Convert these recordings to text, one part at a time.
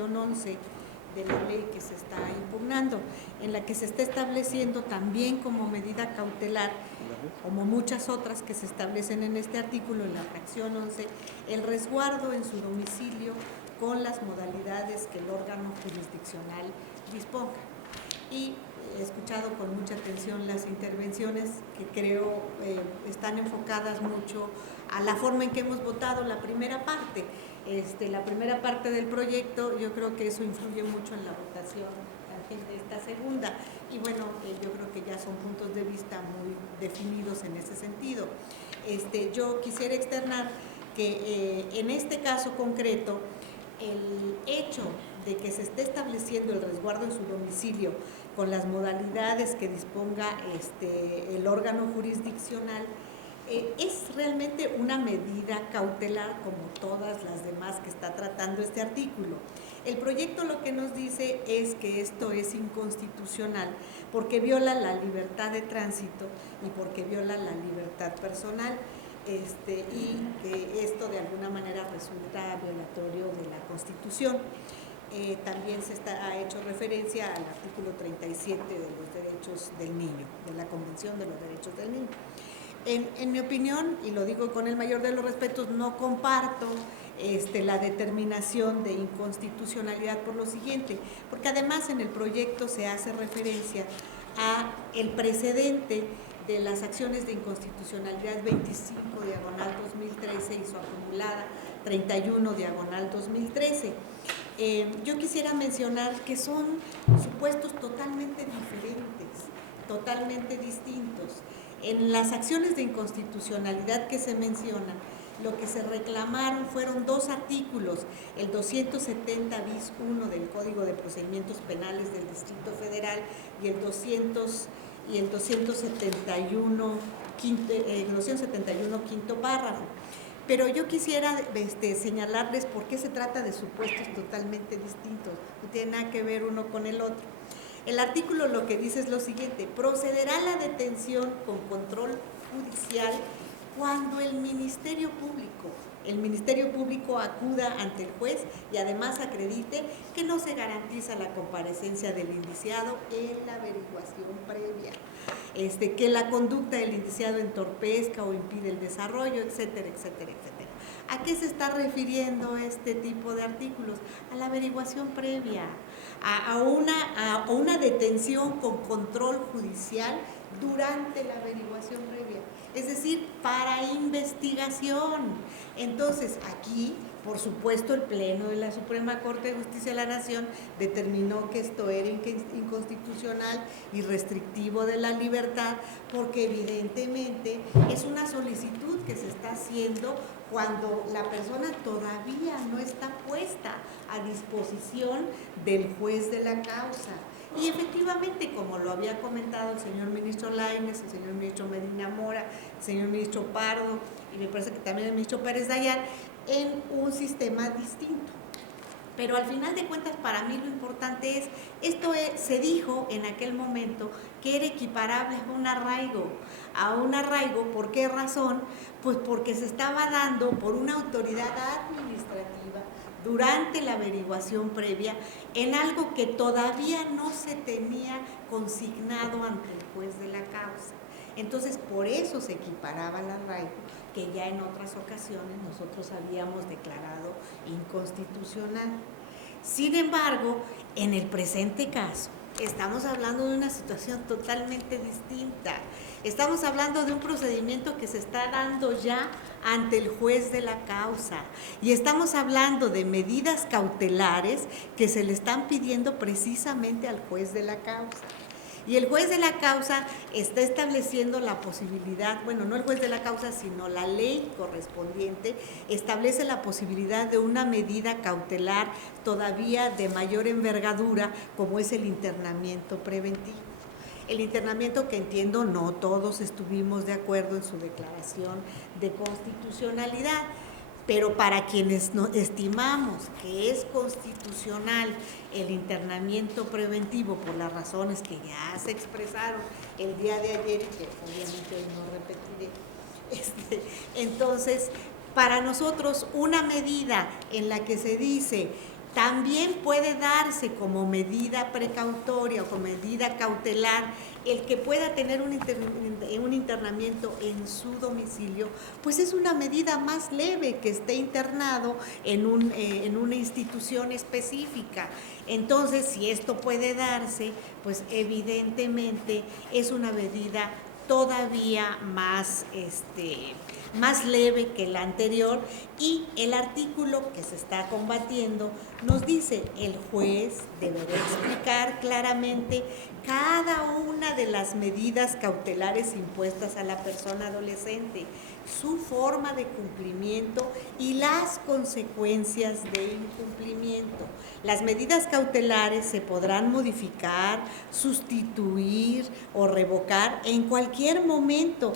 11 de la ley que se está impugnando, en la que se está estableciendo también como medida cautelar, como muchas otras que se establecen en este artículo, en la fracción 11, el resguardo en su domicilio con las modalidades que el órgano jurisdiccional disponga. Y he escuchado con mucha atención las intervenciones que creo están enfocadas mucho a la forma en que hemos votado la primera parte. La primera parte del proyecto, yo creo que eso influye mucho en la votación también de esta segunda. Y bueno, yo creo que ya son puntos de vista muy definidos en ese sentido. Yo quisiera externar que en este caso concreto, el hecho de que se esté estableciendo el resguardo en su domicilio con las modalidades que disponga el órgano jurisdiccional, es realmente una medida cautelar como todas las demás que está tratando este artículo. El proyecto lo que nos dice es que esto es inconstitucional porque viola la libertad de tránsito y porque viola la libertad personal. Y que esto de alguna manera resulta violatorio de la Constitución. También ha hecho referencia al artículo 37 de los derechos del niño, de la Convención de los Derechos del Niño. En mi opinión, y lo digo con el mayor de los respetos, no comparto la determinación de inconstitucionalidad por lo siguiente, porque además en el proyecto se hace referencia a el precedente de las acciones de inconstitucionalidad 25/2013 y su acumulada 31/2013. Yo quisiera mencionar que son supuestos totalmente diferentes, totalmente distintos. En las acciones de inconstitucionalidad que se mencionan, lo que se reclamaron fueron dos artículos, el 270 bis 1 del Código de Procedimientos Penales del Distrito Federal y el 271 quinto párrafo. Pero yo quisiera señalarles por qué se trata de supuestos totalmente distintos, no tiene nada que ver uno con el otro. El artículo lo que dice es lo siguiente: procederá a la detención con control judicial cuando el Ministerio Público acuda ante el juez y además acredite que no se garantiza la comparecencia del indiciado en la averiguación previa, que la conducta del indiciado entorpezca o impide el desarrollo, etcétera, etcétera, etcétera. ¿A qué se está refiriendo este tipo de artículos? A la averiguación previa, a una detención con control judicial durante la averiguación previa, es decir, para investigación. Entonces, aquí, por supuesto, el Pleno de la Suprema Corte de Justicia de la Nación determinó que esto era inconstitucional y restrictivo de la libertad, porque evidentemente es una solicitud que se está haciendo cuando la persona todavía no está puesta a disposición del juez de la causa. Y efectivamente, como lo había comentado el señor ministro Lainez, el señor ministro Medina Mora, el señor ministro Pardo y me parece que también el ministro Pérez Dayán, en un sistema distinto. Pero al final de cuentas, para mí lo importante es, se dijo en aquel momento que era equiparable a un arraigo. ¿Por qué razón? Pues porque se estaba dando por una autoridad administrativa durante la averiguación previa en algo que todavía no se tenía consignado ante el juez de la causa. Entonces, por eso se equiparaba al arraigo, que ya en otras ocasiones nosotros habíamos declarado inconstitucional. Sin embargo, en el presente caso, estamos hablando de una situación totalmente distinta. Estamos hablando de un procedimiento que se está dando ya ante el juez de la causa y estamos hablando de medidas cautelares que se le están pidiendo precisamente al juez de la causa. Y el juez de la causa está estableciendo la posibilidad, bueno, no el juez de la causa, sino la ley correspondiente, establece la posibilidad de una medida cautelar todavía de mayor envergadura, como es el internamiento preventivo. El internamiento que entiendo no todos estuvimos de acuerdo en su declaración de constitucionalidad, pero para quienes estimamos que es constitucional el internamiento preventivo por las razones que ya se expresaron el día de ayer y que obviamente hoy no repetiré, entonces para nosotros una medida en la que se dice También puede darse como medida precautoria o como medida cautelar el que pueda tener un internamiento en su domicilio, pues es una medida más leve que esté internado en una institución específica. Entonces, si esto puede darse, pues evidentemente es una medida todavía más leve que la anterior, y el artículo que se está combatiendo nos dice: el juez deberá explicar claramente cada una de las medidas cautelares impuestas a la persona adolescente, su forma de cumplimiento y las consecuencias de incumplimiento. Las medidas cautelares se podrán modificar, sustituir o revocar en cualquier momento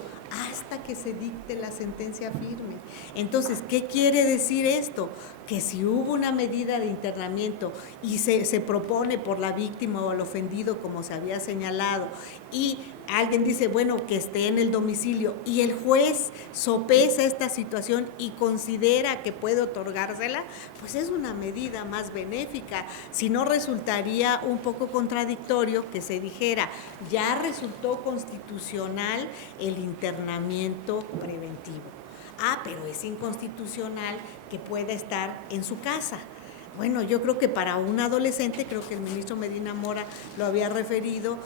hasta que se dicte la sentencia firme. Entonces, ¿qué quiere decir esto? Que si hubo una medida de internamiento y se propone por la víctima o el ofendido, como se había señalado, y alguien dice, bueno, que esté en el domicilio, y el juez sopesa esta situación y considera que puede otorgársela, pues es una medida más benéfica. Si no, resultaría un poco contradictorio que se dijera: ya resultó constitucional el internamiento preventivo. Pero es inconstitucional que pueda estar en su casa. Bueno, yo creo que para un adolescente, creo que el ministro Medina Mora lo había referido,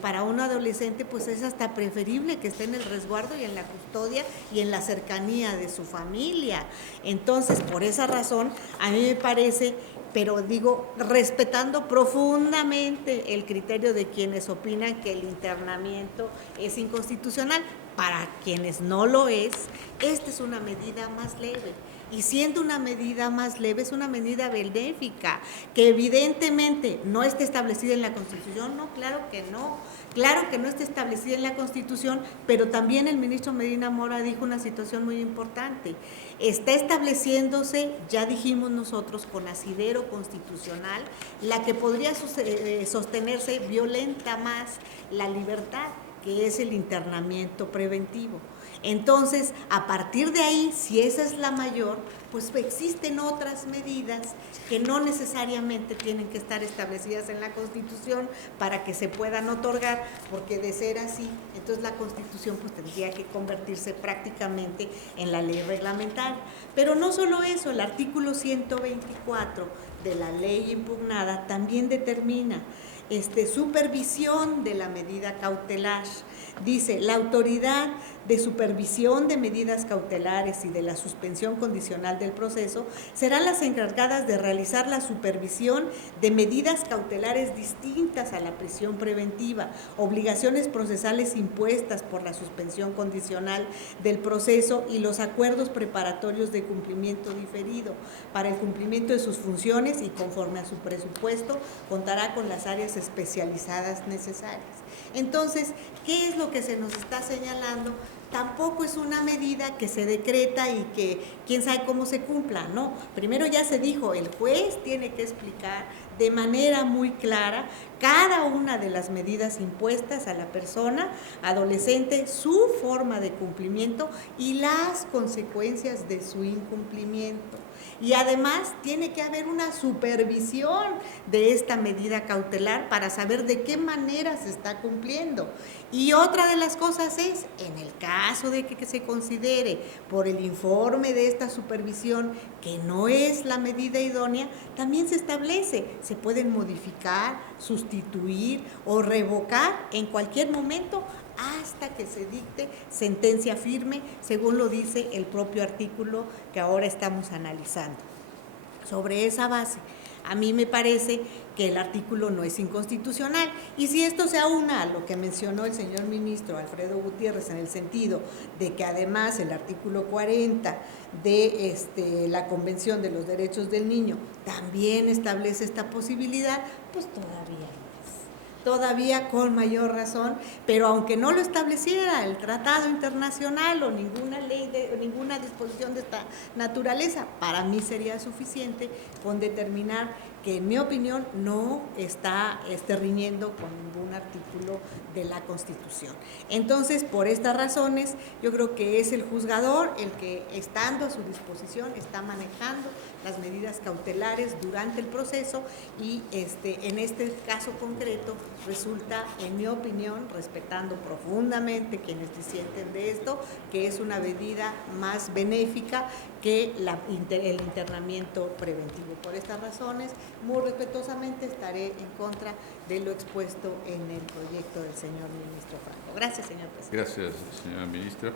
para un adolescente pues es hasta preferible que esté en el resguardo y en la custodia y en la cercanía de su familia. Entonces, por esa razón, a mí me parece, pero digo, respetando profundamente el criterio de quienes opinan que el internamiento es inconstitucional, para quienes no lo es, esta es una medida más leve. Y siendo una medida más leve, es una medida benéfica, que evidentemente no esté establecida en la Constitución. No, claro que no está establecida en la Constitución, pero también el ministro Medina Mora dijo una situación muy importante: está estableciéndose, ya dijimos nosotros, con asidero constitucional, la que podría sostenerse violenta más la libertad, que es el internamiento preventivo. Entonces, a partir de ahí, si esa es la mayor, pues existen otras medidas que no necesariamente tienen que estar establecidas en la Constitución para que se puedan otorgar, porque de ser así, entonces la Constitución pues tendría que convertirse prácticamente en la ley reglamentaria. Pero no solo eso, el artículo 124 de la ley impugnada también determina supervisión de la medida cautelar. Dice: la autoridad de supervisión de medidas cautelares y de la suspensión condicional del proceso serán las encargadas de realizar la supervisión de medidas cautelares distintas a la prisión preventiva, obligaciones procesales impuestas por la suspensión condicional del proceso y los acuerdos preparatorios de cumplimiento diferido. Para el cumplimiento de sus funciones y conforme a su presupuesto, contará con las áreas especializadas necesarias. Entonces, ¿qué es lo que se nos está señalando? Tampoco es una medida que se decreta y que quién sabe cómo se cumpla, ¿no? Primero ya se dijo, el juez tiene que explicar de manera muy clara cada una de las medidas impuestas a la persona adolescente, su forma de cumplimiento y las consecuencias de su incumplimiento. Y además tiene que haber una supervisión de esta medida cautelar para saber de qué manera se está cumpliendo. Y otra de las cosas es, en el caso de que se considere por el informe de esta supervisión que no es la medida idónea, también se establece, se pueden modificar, sustituir o revocar en cualquier momento hasta que se dicte sentencia firme, según lo dice el propio artículo que ahora estamos analizando. Sobre esa base, a mí me parece que el artículo no es inconstitucional. Y si esto se aúna a lo que mencionó el señor ministro Alfredo Gutiérrez, en el sentido de que además el artículo 40 de la Convención de los Derechos del Niño también establece esta posibilidad, pues todavía con mayor razón. Pero aunque no lo estableciera el tratado internacional o ninguna ley, ninguna disposición de esta naturaleza, para mí sería suficiente con determinar que en mi opinión no está riñendo con ningún artículo de la Constitución. Entonces, por estas razones, yo creo que es el juzgador el que, estando a su disposición, está manejando las medidas cautelares durante el proceso y en este caso concreto resulta, en mi opinión, respetando profundamente quienes disienten de esto, que es una medida más benéfica que el internamiento preventivo. Por estas razones, muy respetuosamente estaré en contra de lo expuesto en el proyecto del señor ministro Franco. Gracias, señor presidente. Gracias, señora ministra.